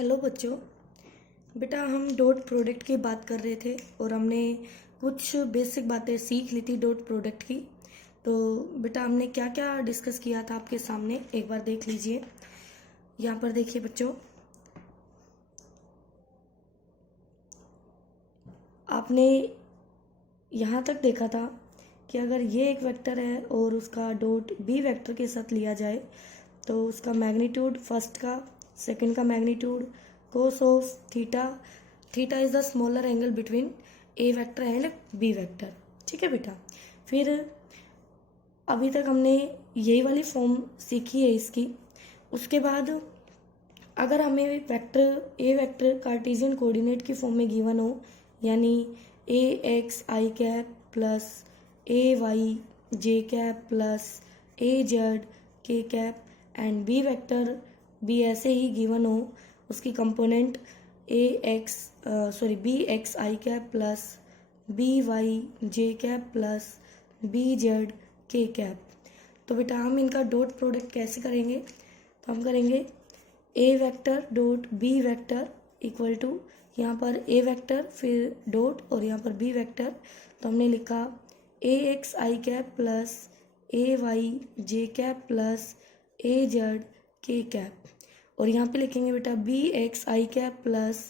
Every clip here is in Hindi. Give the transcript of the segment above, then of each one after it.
हेलो बच्चों। बेटा हम डॉट प्रोडक्ट की बात कर रहे थे और हमने कुछ बेसिक बातें सीख ली थी डॉट प्रोडक्ट की। तो बेटा हमने क्या क्या डिस्कस किया था आपके सामने एक बार देख लीजिए। यहाँ पर देखिए बच्चों, आपने यहाँ तक देखा था कि अगर ये एक वेक्टर है और उसका डॉट बी वेक्टर के साथ लिया जाए तो उसका मैग्नीट्यूड फर्स्ट का सेकंड का magnitude cos of theta, theta is the smaller angle between A vector and B vector. ठीक है बेटा। फिर अभी तक हमने यही वाली फॉर्म सीखी है इसकी। उसके बाद अगर हमें वेक्टर कार्टेशियन कोऑर्डिनेट की फॉर्म में गिवन हो, यानी ए एक्स आई कैप प्लस ए वाई जे कैप प्लस ए जेड के कैप एंड बी वेक्टर भी ऐसे ही गिवन हो, उसकी कंपोनेंट बी एक्स आई कैप प्लस बी वाई जे कैप प्लस बी जेड के कैप। तो बेटा हम इनका डॉट प्रोडक्ट कैसे करेंगे? तो हम करेंगे A vector dot B vector equal to, यहाँ पर ए वेक्टर फिर डॉट और यहाँ पर बी वेक्टर। तो हमने लिखा ए एक्स आई कैप प्लस ए वाई जे कैप प्लस ए जेड के कैप, और यहाँ पे लिखेंगे बेटा बी एक्स आई कैप प्लस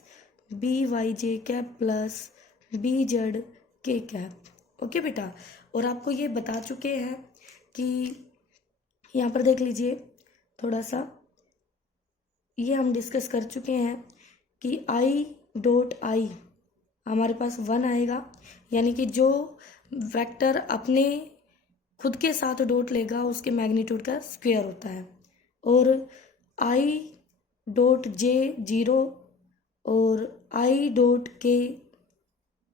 बी वाई जे कैप प्लस बी जेड के कैप। ओके बेटा। और आपको ये बता चुके हैं कि यहाँ पर देख लीजिए थोड़ा सा, ये हम डिस्कस कर चुके हैं कि आई डॉट आई हमारे पास 1 आएगा, यानी कि जो वेक्टर अपने खुद के साथ डॉट लेगा उसके मैग्नीट्यूड का स्क्वायर होता है। और आई डॉट जे 0 और आई डॉट के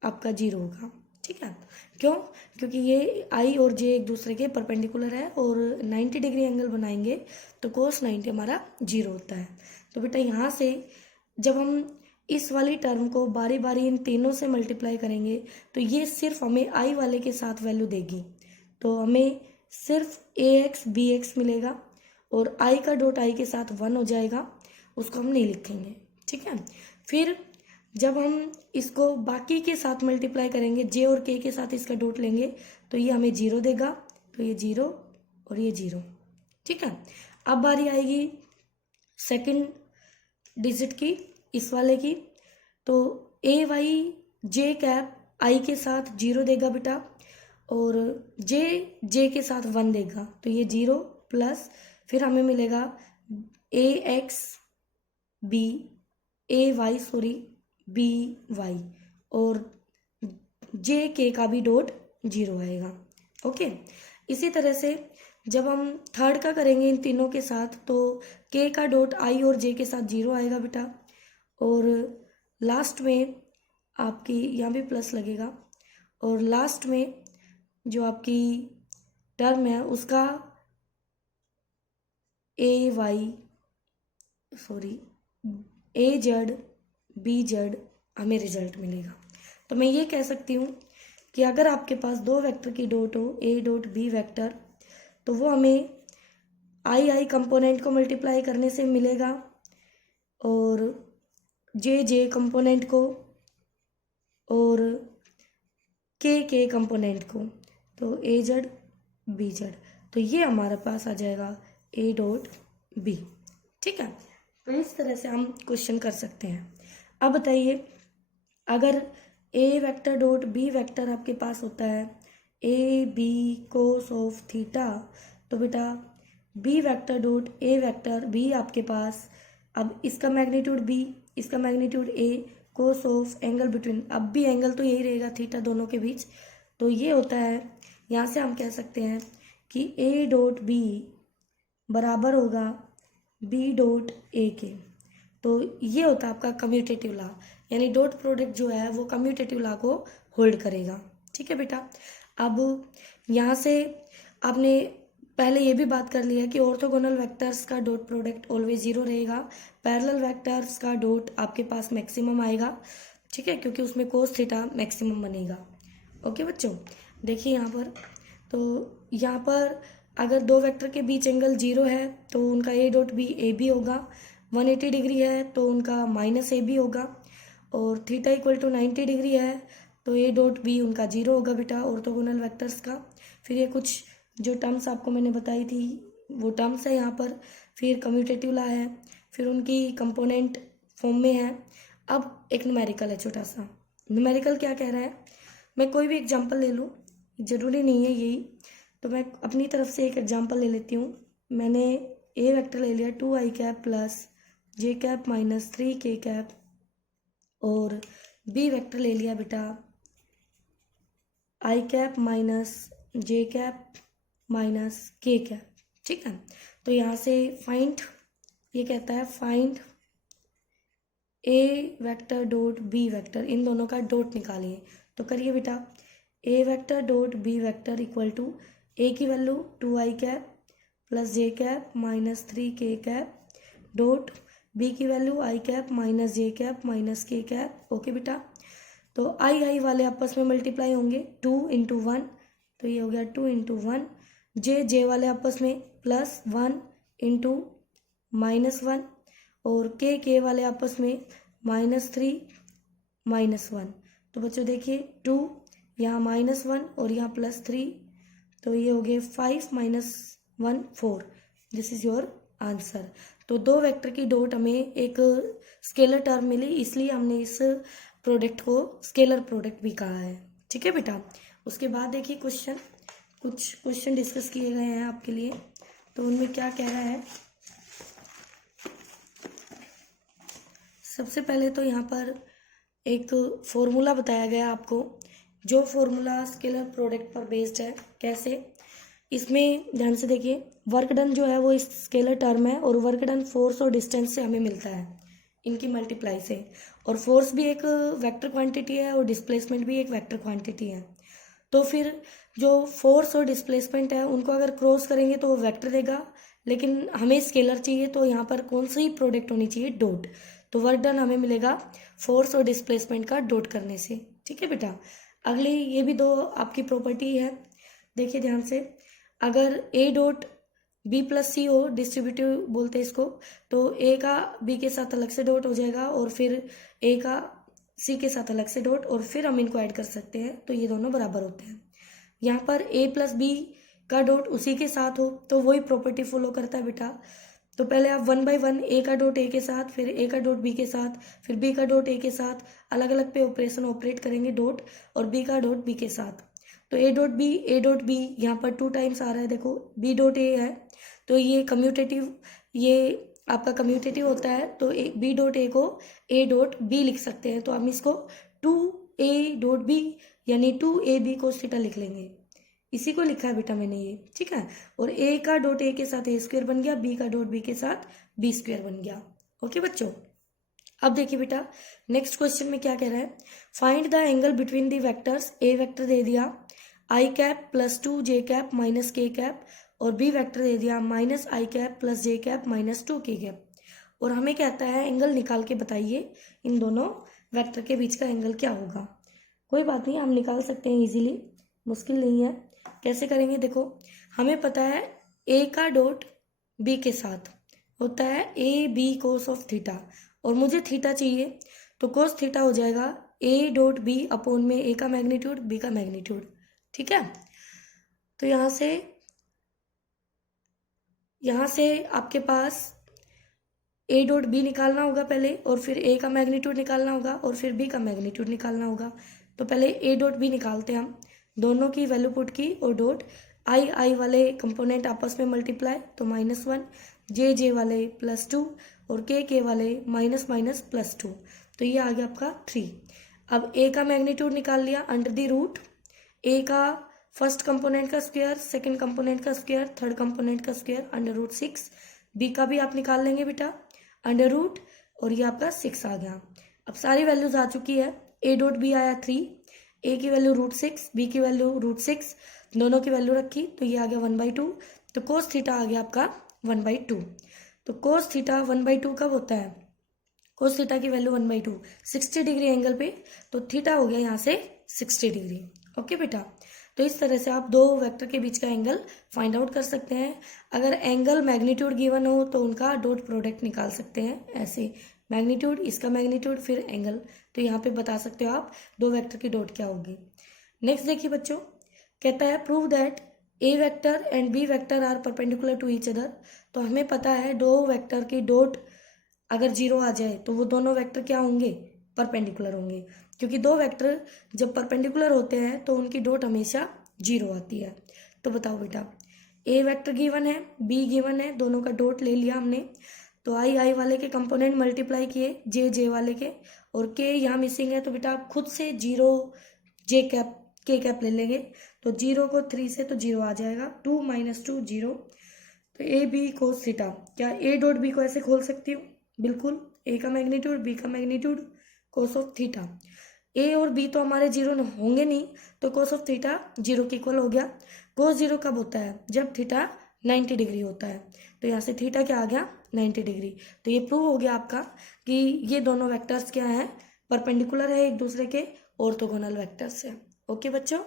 आपका 0 होगा। ठीक है। क्यों? क्योंकि ये आई और जे एक दूसरे के परपेंडिकुलर है और 90 डिग्री एंगल बनाएंगे तो कोस 90 हमारा 0 होता है। तो बेटा यहाँ से जब हम इस वाली टर्म को बारी बारी इन तीनों से मल्टीप्लाई करेंगे तो ये सिर्फ हमें आई वाले के साथ वैल्यू देगी, तो हमें सिर्फ ए एक्स बी एक्स मिलेगा और आई का डॉट आई के साथ 1 हो जाएगा, उसको हम नहीं लिखेंगे। ठीक है। फिर जब हम इसको बाकी के साथ मल्टीप्लाई करेंगे, जे और के साथ इसका डॉट लेंगे तो ये हमें 0 देगा, तो ये 0 और ये 0। ठीक है। अब बारी आएगी सेकंड डिजिट की, इस वाले की। तो ए वाई जे कैप आई के साथ 0 देगा बेटा और जे के साथ 1 देगा, तो ये 0 प्लस फिर हमें मिलेगा ए एक्स बी ए वाई बी वाई और जे के का भी डॉट 0 आएगा। ओके। इसी तरह से जब हम थर्ड का करेंगे इन तीनों के साथ तो के का डॉट आई और जे के साथ 0 आएगा बेटा, और लास्ट में आपकी यहाँ भी प्लस लगेगा, और लास्ट में जो आपकी टर्म है उसका ए जेड बी जेड हमें रिजल्ट मिलेगा। तो मैं ये कह सकती हूँ कि अगर आपके पास दो वेक्टर की डॉट हो ए डॉट बी वेक्टर, तो वो हमें आई कंपोनेंट को मल्टीप्लाई करने से मिलेगा और जे कंपोनेंट को और के कंपोनेंट को, तो ए जेड बी जेड, तो ये हमारे पास आ जाएगा ए डॉट बी। ठीक है। तो इस तरह से हम क्वेश्चन कर सकते हैं। अब बताइए, अगर A vector dot B vector आपके पास होता है A B cos of theta, तो बेटा B vector dot A vector B आपके पास, अब इसका मैग्नीट्यूड बी इसका magnitude A cos of angle between, अब भी एंगल तो यही रहेगा थीटा दोनों के बीच, तो ये होता है, यहाँ से हम कह सकते हैं कि ए डॉट बी बराबर होगा बी डॉट ए के। तो ये होता है आपका कम्यूटेटिव लॉ, यानी डॉट प्रोडक्ट जो है वो कम्यूटेटिव लॉ को होल्ड करेगा। ठीक है बेटा। अब यहाँ से आपने पहले ये भी बात कर लिया कि ऑर्थोगोनल वेक्टर्स का डॉट प्रोडक्ट ऑलवेज 0 रहेगा, पैरेलल वेक्टर्स का डॉट आपके पास मैक्सिमम आएगा। ठीक है, क्योंकि उसमें कोस थीटा मैक्सिमम बनेगा। ओके बच्चों, देखिए यहाँ पर, तो यहाँ पर अगर दो वेक्टर के बीच एंगल 0 है तो उनका A dot B A B होगा, 180 डिग्री है तो उनका माइनस ए बी होगा, और थीटा इक्वल टू 90 डिग्री है तो ए डॉट बी उनका 0 होगा बेटा ऑर्थोगोनल वेक्टर्स का। फिर ये कुछ जो टर्म्स आपको मैंने बताई थी वो टर्म्स है यहाँ पर, फिर कम्यूटेटिव ला है, फिर उनकी कंपोनेंट फॉर्म में है। अब एक न्यूमेरिकल है छोटा सा। न्यूमेरिकल क्या कह रहा है, मैं कोई भी एग्जांपल ले लूँ, ज़रूरी नहीं है यही, तो मैं अपनी तरफ से एक एग्जांपल ले लेती हूँ। मैंने ए वेक्टर ले लिया 2i cap plus J cap minus 3k cap, और बी वेक्टर ले लिया बेटा i cap minus J cap minus k cap. ठीक है, तो यहाँ से फाइंड, ये कहता है find A vector dot B vector, इन दोनों का डॉट निकालिए। तो करिए बेटा, A vector dot B vector equal to A की value 2i cap plus J cap minus 3k cap dot B की value i cap minus J cap minus k cap. Okay बेटा, तो आई वाले आपस में मल्टीप्लाई होंगे 2 इंटू 1, तो ये हो गया 2 इंटू 1। जे वाले आपस में प्लस 1 इंटू माइनस 1, और के वाले आपस में -3 -1। तो बच्चों देखिए 2 यहाँ -1 और यहाँ +3, तो ये हो गए 5 - 1 4। This is your answer. तो दो वेक्टर की डॉट हमें एक स्केलर टर्म मिली, इसलिए हमने इस प्रोडक्ट को स्केलर प्रोडक्ट भी कहा है। ठीक है बेटा, उसके बाद देखिए क्वेश्चन, कुछ क्वेश्चन डिस्कस किए गए हैं आपके लिए, तो उनमें क्या कह रहा है। सबसे पहले तो यहाँ पर एक फॉर्मूला बताया गया आपको, जो फॉर्मूला स्केलर प्रोडक्ट पर बेस्ड है। कैसे, इसमें ध्यान से देखिए, वर्क डन जो है वो इस स्केलर टर्म है, और वर्क डन फोर्स और डिस्टेंस से हमें मिलता है, इनकी मल्टीप्लाई से। और फोर्स भी एक वेक्टर क्वांटिटी है और डिस्प्लेसमेंट भी एक वेक्टर क्वांटिटी है। तो फिर जो फोर्स और डिस्प्लेसमेंट है उनको अगर क्रॉस करेंगे तो वो वेक्टर देगा, लेकिन हमें स्केलर चाहिए, तो यहाँ पर कौन सी प्रोडक्ट होनी चाहिए, डॉट। तो वर्क डन हमें मिलेगा फोर्स और डिस्प्लेसमेंट का डॉट करने से। ठीक है बेटा, अगली ये भी दो आपकी प्रॉपर्टी है, देखिए ध्यान से। अगर ए डॉट बी प्लस सी हो, डिस्ट्रीब्यूटिव बोलते हैं इसको, तो ए का बी के साथ अलग से डॉट हो जाएगा, और फिर ए का सी के साथ अलग से डॉट, और फिर हम इनको ऐड कर सकते हैं, तो ये दोनों बराबर होते हैं। यहाँ पर ए प्लस बी का डॉट उसी के साथ हो तो वही प्रॉपर्टी फॉलो करता है बेटा। तो पहले आप 1 बाई 1 ए का डॉट ए के साथ, फिर ए का डॉट बी के साथ, फिर बी का डॉट ए के साथ, अलग अलग पे ऑपरेशन ऑपरेट करेंगे डॉट, और बी का डॉट बी के साथ। तो ए डॉट बी यहाँ पर 2 टाइम्स आ रहा है, देखो बी डॉट ए है, तो ये कम्यूटेटिव, ये आपका कम्यूटेटिव होता है, तो बी डॉट ए को ए डॉट बी लिख सकते हैं। तो हम इसको 2a डॉट बी यानी 2ab cos थीटा लिख लेंगे, इसी को लिखा है बेटा मैंने ये। ठीक है, और ए का डॉट ए के साथ ए स्क्वायर बन गया, बी का डॉट बी के साथ बी स्क्वायर बन गया। ओके बच्चों, अब देखिए बेटा नेक्स्ट क्वेश्चन में क्या कह रहा है, find the angle between the vectors. A vector दे दिया I cap plus 2 J cap minus K cap, और बी वेक्टर दे दिया minus I cap plus J cap minus 2k cap, और हमें कहता है एंगल निकाल के बताइए इन दोनों वेक्टर के बीच का एंगल क्या होगा। कोई बात नहीं, हम निकाल सकते हैं इजीली, मुश्किल नहीं है। कैसे करेंगे, देखो हमें पता है ए का डॉट बी के साथ होता है A B cos of theta, और मुझे थीटा चाहिए, तो कोस थीटा हो जाएगा ए डॉट बी अपॉन में ए का मैग्नीट्यूड बी का मैग्नीट्यूड। ठीक है, तो यहाँ से आपके पास ए डॉट बी निकालना होगा पहले, और फिर ए का मैग्नीट्यूड निकालना होगा, और फिर बी का मैग्नीट्यूड निकालना होगा। तो पहले ए डॉट बी निकालते हैं हम, दोनों की वैल्यू पुट की, और डॉट आई वाले कंपोनेंट आपस में मल्टीप्लाई, तो -1, जे वाले +2, और के वाले -+2, तो ये आ गया आपका 3। अब ए का मैग्नीट्यूड निकाल लिया अंडर द रूट, ए का फर्स्ट कंपोनेंट का स्क्वायर, सेकंड कंपोनेंट का स्क्वायर, थर्ड कंपोनेंट का स्क्वायर √6। बी का भी आप निकाल लेंगे बेटा अंडर रूट, और ये आपका 6 आ गया। अब सारी वैल्यूज आ चुकी है, ए डॉट बी आया 3, ए की वैल्यू √6, बी की वैल्यू √6, दोनों की वैल्यू रखी, तो ये आ गया 1/2। तो कोस थीटा आ गया आपका 1/2। तो कोस थीटा 1/2 कब होता है, कोस थीटा की वैल्यू 1/2 60 डिग्री एंगल पे, तो थीटा हो गया यहाँ से 60 डिग्री। ओके बेटा, तो इस तरह से आप दो वेक्टर के बीच का एंगल फाइंड आउट कर सकते हैं। अगर एंगल मैग्नीट्यूड गिवन हो तो उनका डॉट प्रोडक्ट निकाल सकते हैं, ऐसे मैग्नीट्यूड, इसका मैग्नीट्यूड, फिर एंगल, तो यहाँ पे बता सकते हो आप दो वेक्टर की डॉट क्या होगी। नेक्स्ट देखिए बच्चों, कहता है prove that A vector and B vector are perpendicular to each other. तो हमें पता है दो वेक्टर की डॉट अगर जीरो आ जाए तो वो दोनों वेक्टर क्या होंगे, परपेंडिकुलर होंगे, क्योंकि दो वेक्टर जब परपेंडिकुलर होते हैं तो उनकी डॉट हमेशा जीरो आती है। तो बताओ बेटा, ए वेक्टर गिवन है, बी गिवन है, दोनों का डॉट ले लिया हमने, तो आई वाले के कंपोनेंट मल्टीप्लाई किए जे वाले के, और के यहाँ मिसिंग है, तो बेटा आप खुद से जीरो जे कैप के कैप ले लेंगे, तो जीरो को 3 से तो जीरो आ जाएगा, 2 - 2 0। तो ए बी कोस थीटा, क्या ए डॉट बी को ऐसे खोल सकती हूँ, बिल्कुल, ए का मैग्नीट्यूड बी का मैग्नीट्यूड कोस ऑफ थीटा। ए और बी तो हमारे जीरो होंगे नहीं, तो कोस ऑफ थीटा जीरो के इक्वल हो गया। कोस जीरो कब होता है, जब थीटा 90 डिग्री होता है, तो यहाँ से थीटा क्या आ गया, 90 डिग्री। तो ये प्रूव हो गया आपका कि ये दोनों वेक्टर्स क्या हैं, परपेंडिकुलर है एक दूसरे के, ऑर्थोगोनल वेक्टर्स है। ओके बच्चों।